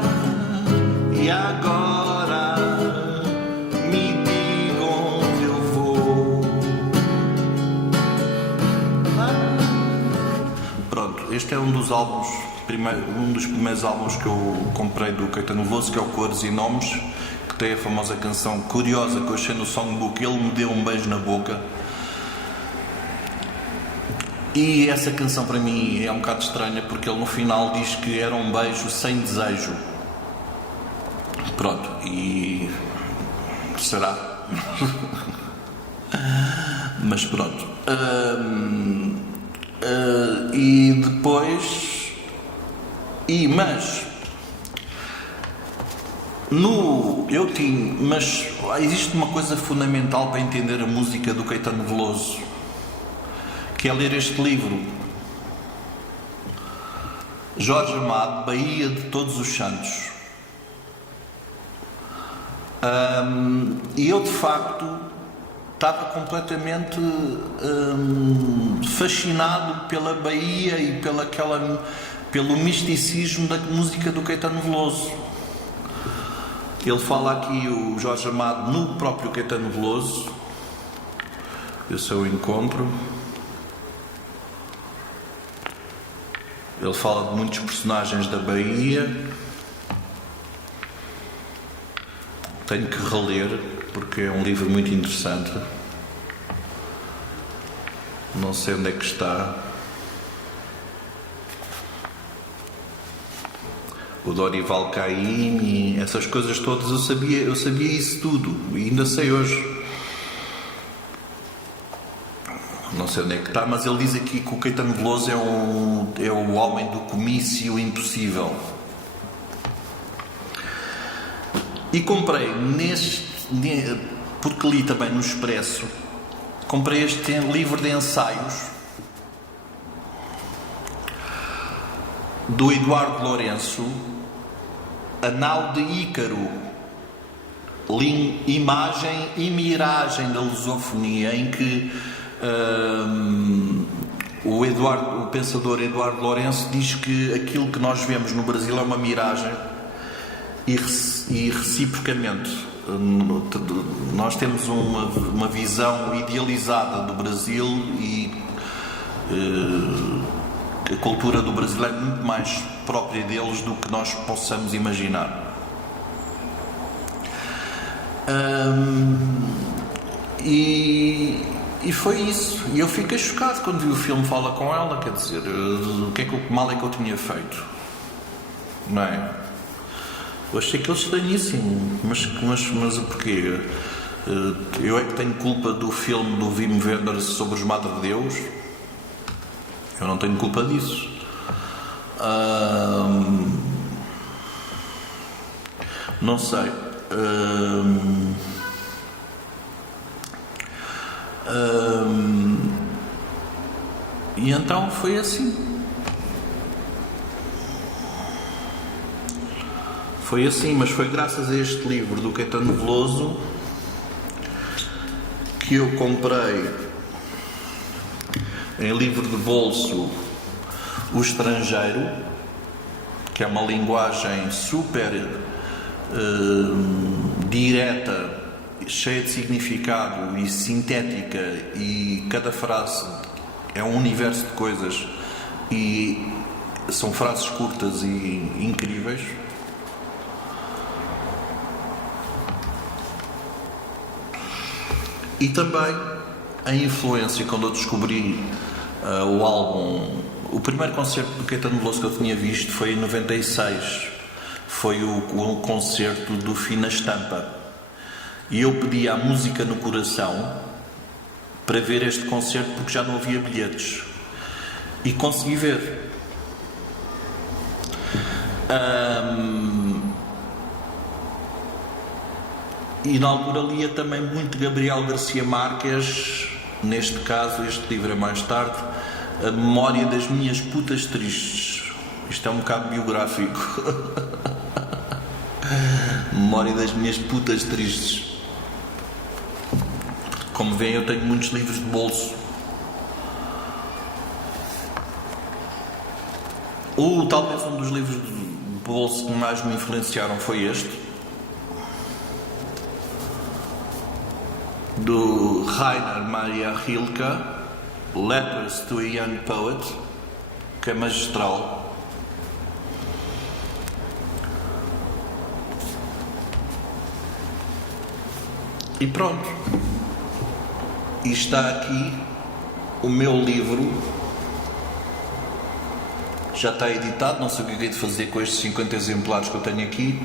e agora me diga onde eu vou. Pronto, este é um dos álbuns, um dos primeiros álbuns que eu comprei do Caetano Veloso, que é o Cores e Nomes, que tem a famosa canção curiosa que eu achei no songbook, Ele Me Deu um Beijo na Boca. E essa canção para mim é um bocado estranha, porque ele no final diz que era um beijo sem desejo. Pronto, e será? Mas pronto. E depois. Mas existe uma coisa fundamental para entender a música do Caetano Veloso, que é ler este livro, Jorge Amado, Baía de Todos os Santos. E eu de facto estava completamente fascinado pela Baía e pelo misticismo da música do Caetano Veloso. Ele fala aqui, o Jorge Amado, no próprio Caetano Veloso. Esse é o encontro. Ele fala de muitos personagens da Bahia. Tenho que reler, porque é um livro muito interessante. Não sei onde é que está. O Dorival Caymmi, essas coisas todas, eu sabia isso tudo, e ainda sei hoje. Não sei onde é que está, mas ele diz aqui que o Caetano Veloso é o homem do comício impossível. E comprei porque li também no Expresso, comprei este livro de ensaios do Eduardo Lourenço, Anal de Ícaro, imagem e miragem da lusofonia, em que o pensador Eduardo Lourenço diz que aquilo que nós vemos no Brasil é uma miragem e reciprocamente. Nós temos uma visão idealizada do Brasil e a cultura do Brasil é muito mais própria deles do que nós possamos imaginar. E foi isso. E eu fiquei chocado quando vi o filme Fala com Ela. Quer dizer, que mal é que eu tinha feito? Não é? Eu achei aquilo estranhíssimo. Mas o porquê? Eu é que tenho culpa do filme do Wim Wenders sobre os Madre Deus? Eu não tenho culpa disso. Não sei. E então foi assim. Foi assim, mas foi graças a este livro do Caetano Veloso que eu comprei em livro de bolso O Estrangeiro, que é uma linguagem super direta, cheia de significado e sintética, e cada frase é um universo de coisas e são frases curtas e incríveis. E também a influência, quando eu descobri o álbum, o primeiro concerto do Caetano Veloso que eu tinha visto foi em 96, foi o concerto do Fina Estampa, e eu pedi a Música no Coração para ver este concerto porque já não havia bilhetes, e consegui ver. E na altura lia também muito Gabriel Garcia Marques, neste caso, este livro é mais tarde, A Memória das Minhas Putas Tristes. Isto é um bocado biográfico. Memória das Minhas Putas Tristes. Como veem, eu tenho muitos livros de bolso. Talvez um dos livros de bolso que mais me influenciaram foi este, do Rainer Maria Rilke, Letters to a Young Poet, que é magistral. E pronto, e está aqui o meu livro, já está editado, não sei o que é de fazer com estes 50 exemplares que eu tenho aqui.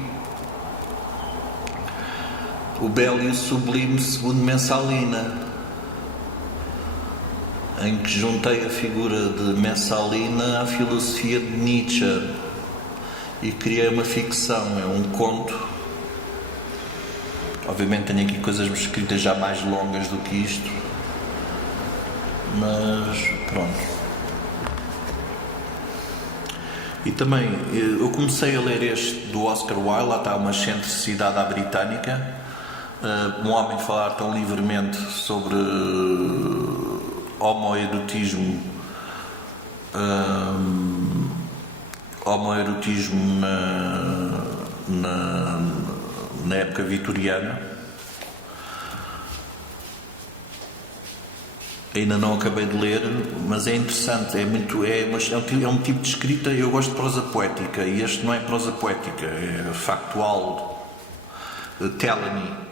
O Belo e o Sublime segundo Messalina, em que juntei a figura de Messalina à filosofia de Nietzsche e criei uma ficção, é um conto. Obviamente tenho aqui coisas escritas já mais longas do que isto, mas pronto. E também eu comecei a ler este do Oscar Wilde, lá está uma excentricidade à britânica. Um homem falar tão livremente sobre homoerotismo na época vitoriana. Ainda não acabei de ler, mas é interessante, é um tipo de escrita. Eu gosto de prosa poética, e este não é prosa poética, é factual, telling.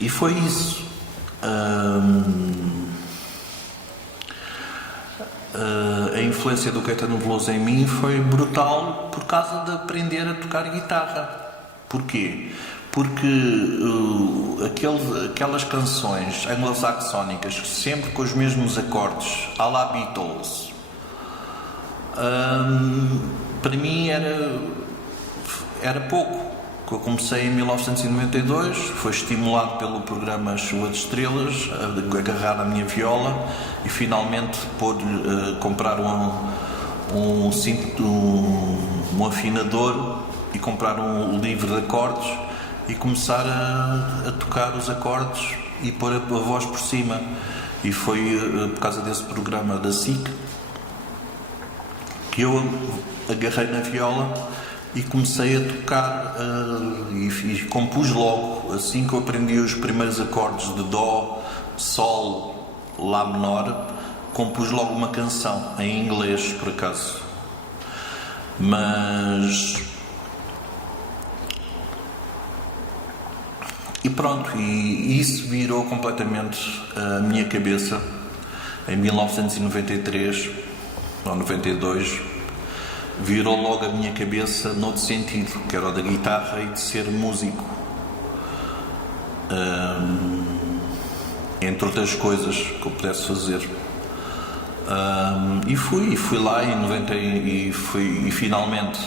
E foi isso. A influência do Caetano Veloso em mim foi brutal por causa de aprender a tocar guitarra. Porquê? Porque aquelas canções anglo-saxónicas, sempre com os mesmos acordes, à la Beatles, para mim era pouco. Eu comecei em 1992, foi estimulado pelo programa Chuva de Estrelas, a agarrar na minha viola e finalmente pude comprar um afinador e comprar um livro de acordes e começar a tocar os acordes e pôr a voz por cima. E foi por causa desse programa da SIC que eu agarrei na viola e comecei a tocar e compus logo, assim que eu aprendi os primeiros acordes de Dó, Sol, Lá menor, compus logo uma canção, em inglês por acaso. E pronto, e isso virou completamente a minha cabeça em 1993 ou 92. Virou logo a minha cabeça noutro sentido, que era o da guitarra e de ser músico, entre outras coisas que eu pudesse fazer. E fui lá em 90 e finalmente,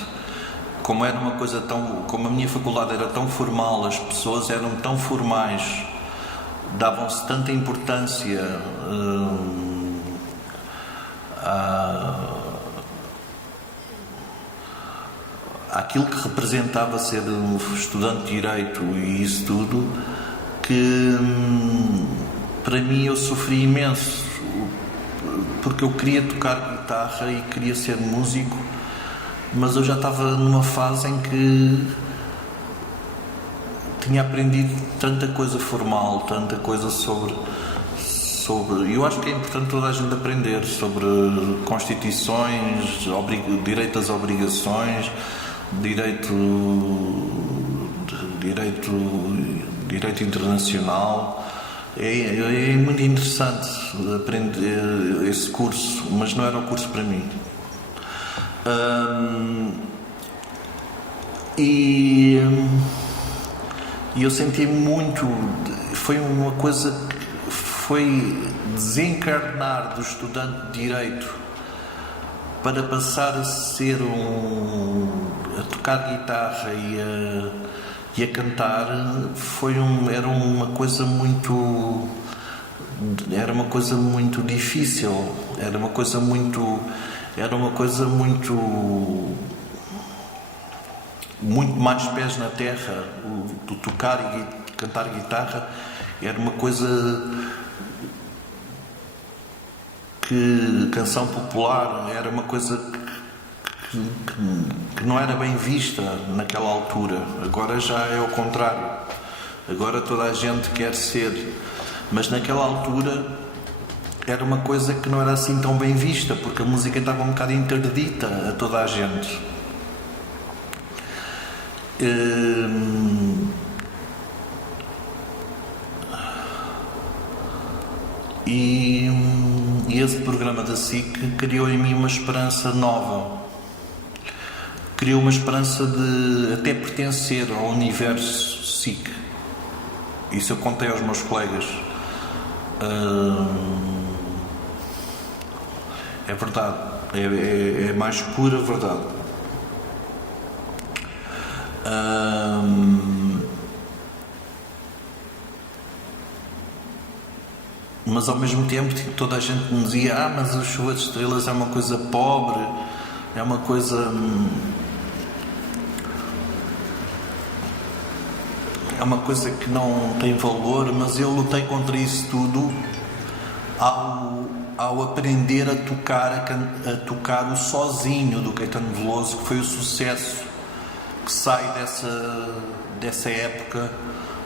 como era uma coisa como a minha faculdade era tão formal, as pessoas eram tão formais, davam-se tanta importância àquilo que representava ser um estudante de Direito e isso tudo, que para mim eu sofri imenso porque eu queria tocar guitarra e queria ser músico, mas eu já estava numa fase em que tinha aprendido tanta coisa formal, tanta coisa sobre eu acho que é importante toda a gente aprender sobre constituições, direito às obrigações, direito internacional. É muito interessante aprender esse curso, mas não era o curso para mim. E eu senti muito, foi uma coisa que foi desencarnar do estudante de Direito para passar a ser a tocar guitarra e a cantar. Era uma coisa muito difícil, era uma coisa muito mais pés na terra. O tocar e cantar guitarra era uma coisa que canção popular era uma coisa que não era bem vista naquela altura. Agora já é o contrário, agora toda a gente quer ser, mas naquela altura era uma coisa que não era assim tão bem vista, porque a música estava um bocado interdita a toda a gente. E esse programa da SIC criou em mim uma esperança nova, criou uma esperança de até pertencer ao universo SIC. Isso eu contei aos meus colegas. É verdade, é mais pura verdade. Mas ao mesmo tempo toda a gente me dizia: mas o Chuva de Estrelas é uma coisa pobre, é uma coisa que não tem valor. Mas eu lutei contra isso tudo ao aprender a tocar o Sozinho do Caetano Veloso, que foi o sucesso que sai dessa época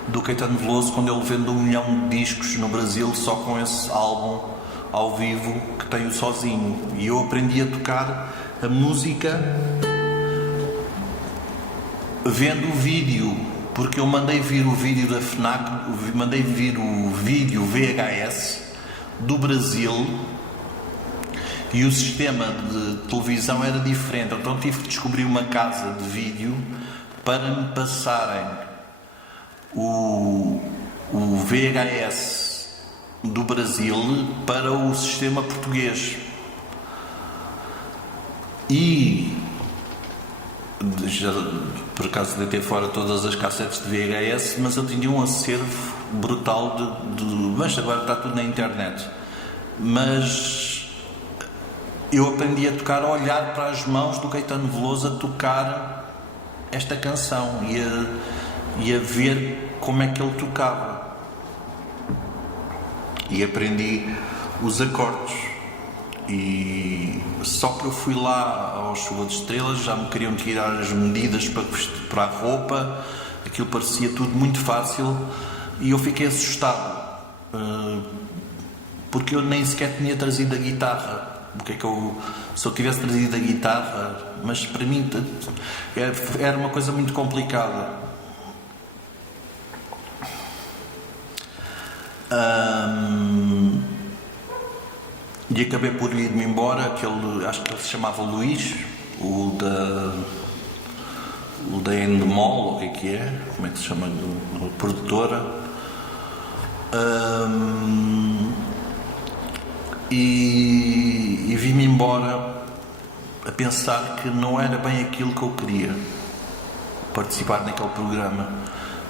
do Caetano Veloso, quando ele vende 1 milhão de discos no Brasil só com esse álbum ao vivo que tem o Sozinho. E eu aprendi a tocar a música vendo o vídeo, porque eu mandei vir o vídeo da FNAC, mandei vir o vídeo VHS do Brasil, e o sistema de televisão era diferente, então tive que descobrir uma casa de vídeo para me passarem o VHS do Brasil para o sistema português. E já, por acaso, deitei fora todas as cassetes de VHS, mas eu tinha um acervo brutal mas agora está tudo na internet. Mas eu aprendi a tocar, a olhar para as mãos do Caetano Veloso a tocar esta canção e a ver como é que ele tocava, e aprendi os acordes. E só que eu fui lá ao Chuva de Estrelas, já me queriam tirar as medidas para a roupa, aquilo parecia tudo muito fácil, e eu fiquei assustado, porque eu nem sequer tinha trazido a guitarra. Se eu tivesse trazido a guitarra, mas para mim era uma coisa muito complicada. E acabei por ir-me embora. Acho que ele se chamava Luís, o da Endemol, o que é? Como é que se chama? A produtora. E vim-me embora a pensar que não era bem aquilo que eu queria, participar naquele programa,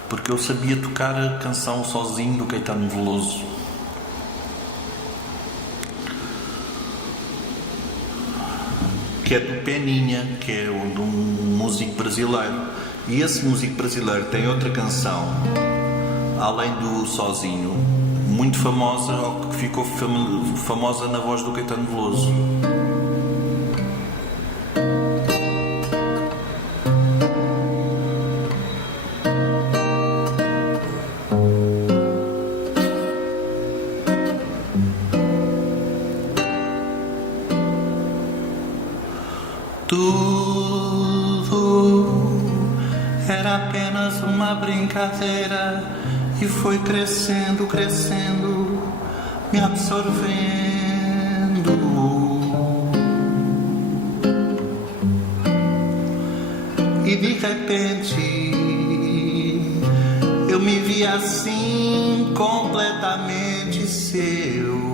porque eu sabia tocar a canção Sozinho do Caetano Veloso. Que é do Peninha, que é de um músico brasileiro. E esse músico brasileiro tem outra canção, além do Sozinho, muito famosa, ou que ficou famosa na voz do Caetano Veloso. Tudo era apenas uma brincadeira e foi crescendo, crescendo, me absorvendo. E de repente eu me vi assim, completamente seu.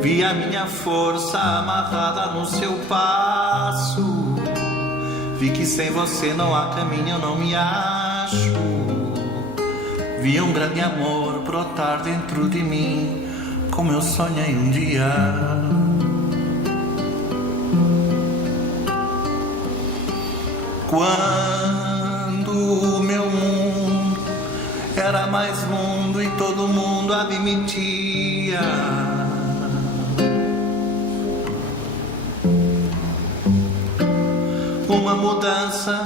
Vi a minha força amarrada no seu passo. Vi que sem você não há caminho, eu não me acho. Vi um grande amor brotar dentro de mim, como eu sonhei um dia. Quando o meu mundo era mais mundo e todo mundo admitia. Uma mudança,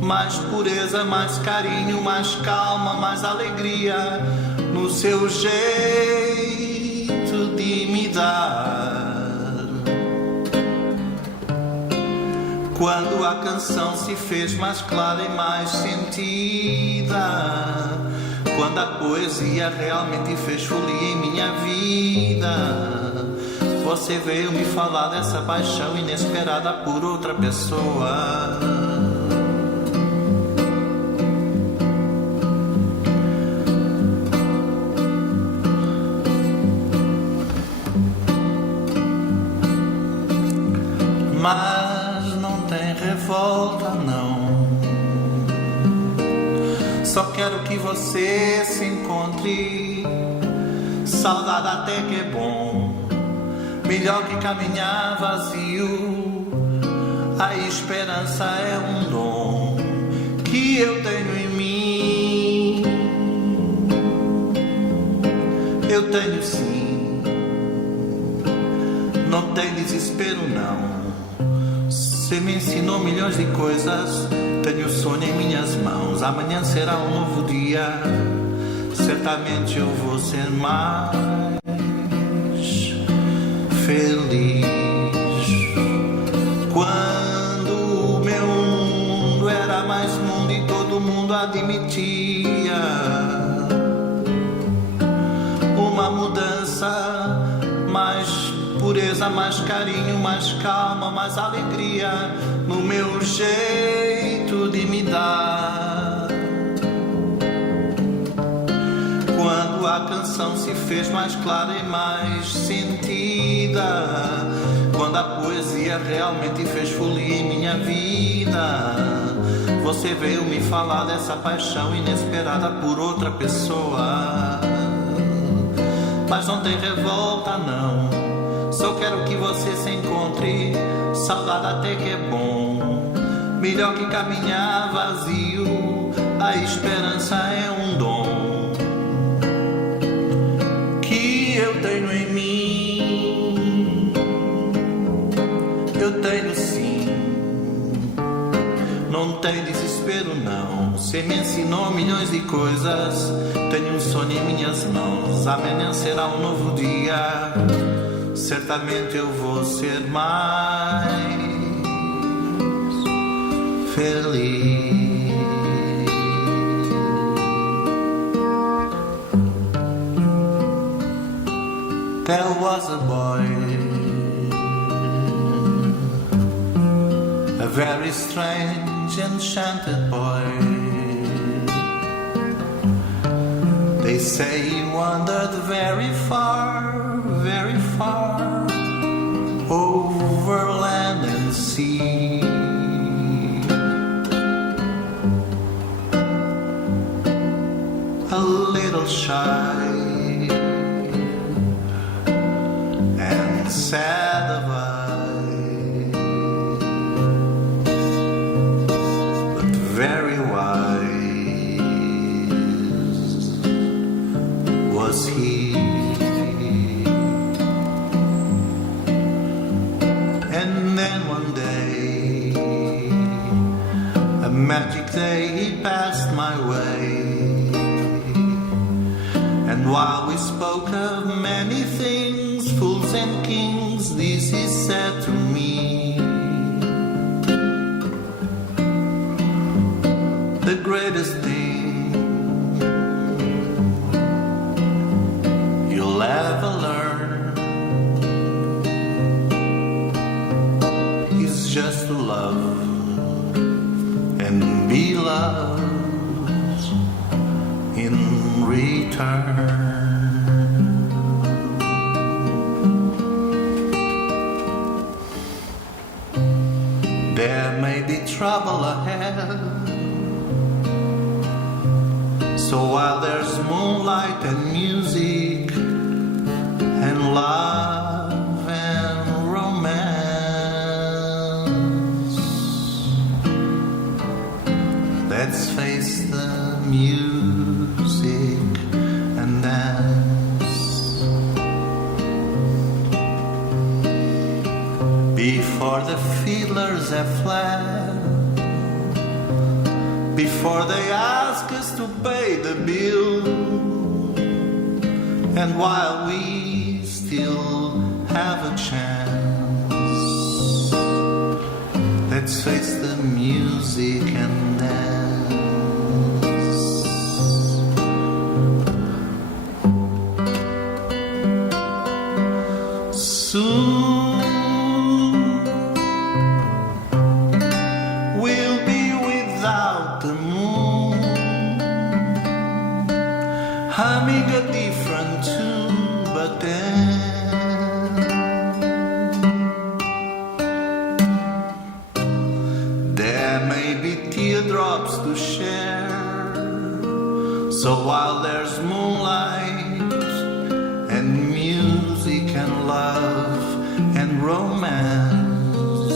mais pureza, mais carinho, mais calma, mais alegria no seu jeito de me dar. Quando a canção se fez mais clara e mais sentida, quando a poesia realmente fez folia em minha vida, você veio me falar dessa paixão inesperada por outra pessoa. Mas não tem revolta, não. Só quero que você se encontre. Saudade até que é bom, melhor que caminhar vazio. A esperança é um dom que eu tenho em mim. Eu tenho sim. Não tem desespero não. Você me ensinou milhões de coisas. Tenho sonho em minhas mãos. Amanhã será um novo dia. Certamente eu vou ser mais feliz. Quando o meu mundo era mais mundo e todo mundo admitia uma mudança, mais pureza, mais carinho, mais calma, mais alegria no meu jeito de me dar. Quando a canção se fez mais clara e mais sentida, quando a poesia realmente fez folia em minha vida, você veio me falar dessa paixão inesperada por outra pessoa. Mas não tem revolta não, só quero que você se encontre. Saudade até que é bom, melhor que caminhar vazio. A esperança é um dom que eu tenho em mim. Eu tenho sim. Não tem desespero não. Você me ensinou milhões de coisas. Tenho um sonho em minhas mãos. Amanhã será um novo dia. Certamente eu vou ser mais feliz. There was a boy, a very strange, enchanted boy. They say he wandered very far, very far, over land and sea. A little shy and sad of eye. was he. And then one day, a magic day, he passed my way. And while we spoke of many things, fools and kings, this he said to me: the greatest thing you'll ever learn is just to love and be loved in return. There may be trouble ahead, so while there's moonlight and music and love and romance, let's face the music and dance. Before the fiddlers have fled, before they ask us to pay the bill, and while we still have a chance, let's face the music and dance. Soon we'll be without the moon, humming a different tune, but then there may be teardrops to share. So while there's moonlight and music and love and romance,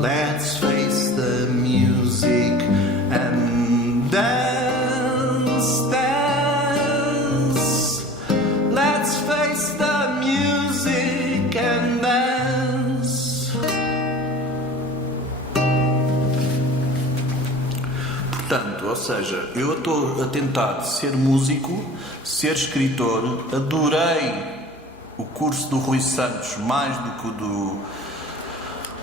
let's face the music and dance, dance. Let's face the music and dance. Portanto, ou seja, eu estou a tentar ser músico, ser escritor. Adorei o curso do Rui Santos mais do que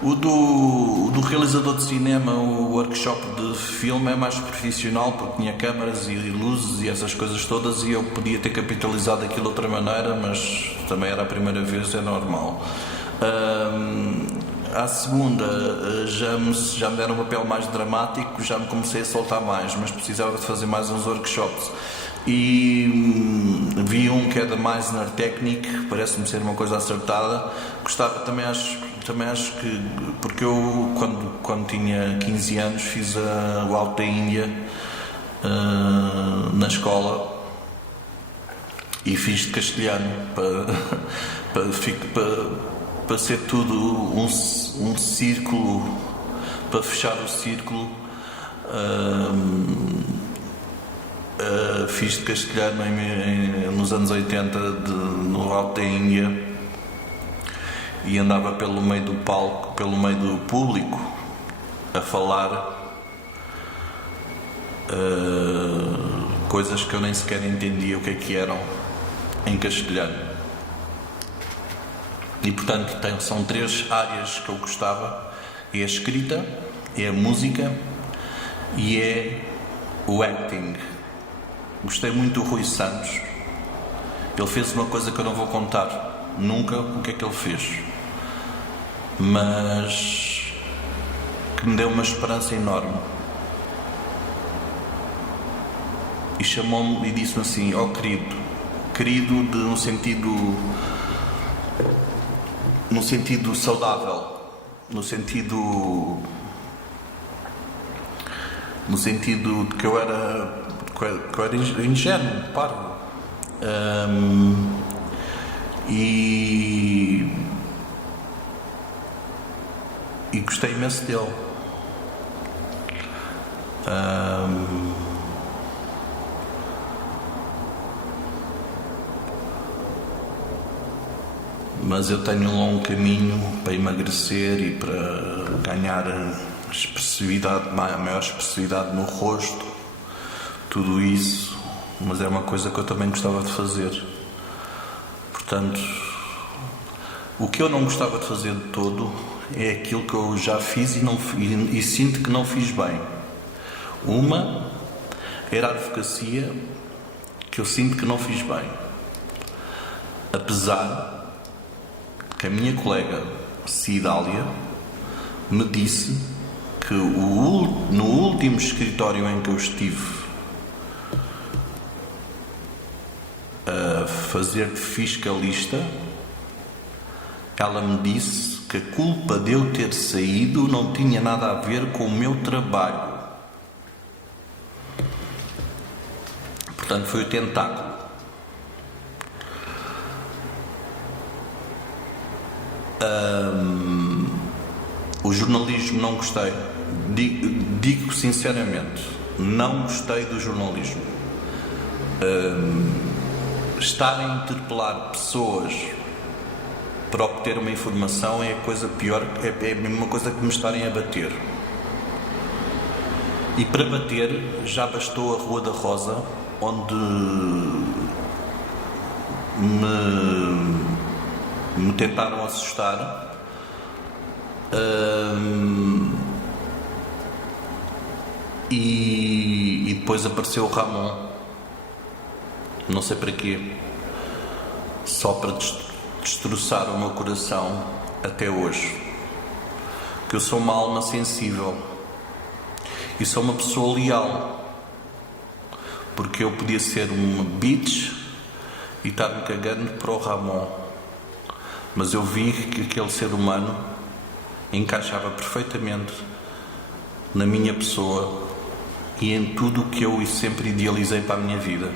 o do realizador de cinema. O workshop de filme é mais profissional porque tinha câmaras e luzes e essas coisas todas, e eu podia ter capitalizado aquilo de outra maneira, mas também era a primeira vez, é normal. À segunda já me deram um papel mais dramático, já me comecei a soltar mais, mas precisava de fazer mais uns workshops. E vi um que é da Meisner Technique, parece-me ser uma coisa acertada. Gostava, também acho que, porque eu quando tinha 15 anos fiz o Alto da Índia na escola e fiz de castelhano para ser tudo um círculo, para fechar o círculo. Fiz de castelhano nos anos 80 no Alto da Índia, e andava pelo meio do palco, pelo meio do público, a falar coisas que eu nem sequer entendia o que eram em castelhano. E portanto são três áreas que eu gostava: é a escrita, é a música e é o acting. Gostei muito do Rui Santos. Ele fez uma coisa que eu não vou contar nunca o que é que ele fez, mas que me deu uma esperança enorme. E chamou-me e disse-me assim: ó querido, no sentido saudável, no sentido de que eu era ingênuo, parvo. E gostei imenso dele. mas eu tenho um longo caminho para emagrecer e para ganhar expressividade, maior expressividade no rosto, tudo isso, mas é uma coisa que eu também gostava de fazer. Portanto, o que eu não gostava de fazer de todo é aquilo que eu já fiz e sinto que não fiz bem. Uma era a advocacia, que eu sinto que não fiz bem. Apesar que a minha colega Cidália me disse que no último escritório em que eu estive a fazer de fiscalista, ela me disse que a culpa de eu ter saído não tinha nada a ver com o meu trabalho. Portanto, foi o tentáculo. O jornalismo não gostei. Digo sinceramente, não gostei do jornalismo. Estar a interpelar pessoas para obter uma informação é a coisa pior, é a mesma coisa que me estarem a bater. E para bater já bastou a Rua da Rosa, onde me tentaram assustar. E depois apareceu o Ramon, não sei para quê, só para destroçar o meu coração até hoje. Que eu sou uma alma sensível e sou uma pessoa leal, porque eu podia ser uma bitch e estar-me cagando para o Ramon, mas eu vi que aquele ser humano encaixava perfeitamente na minha pessoa e em tudo o que eu sempre idealizei para a minha vida.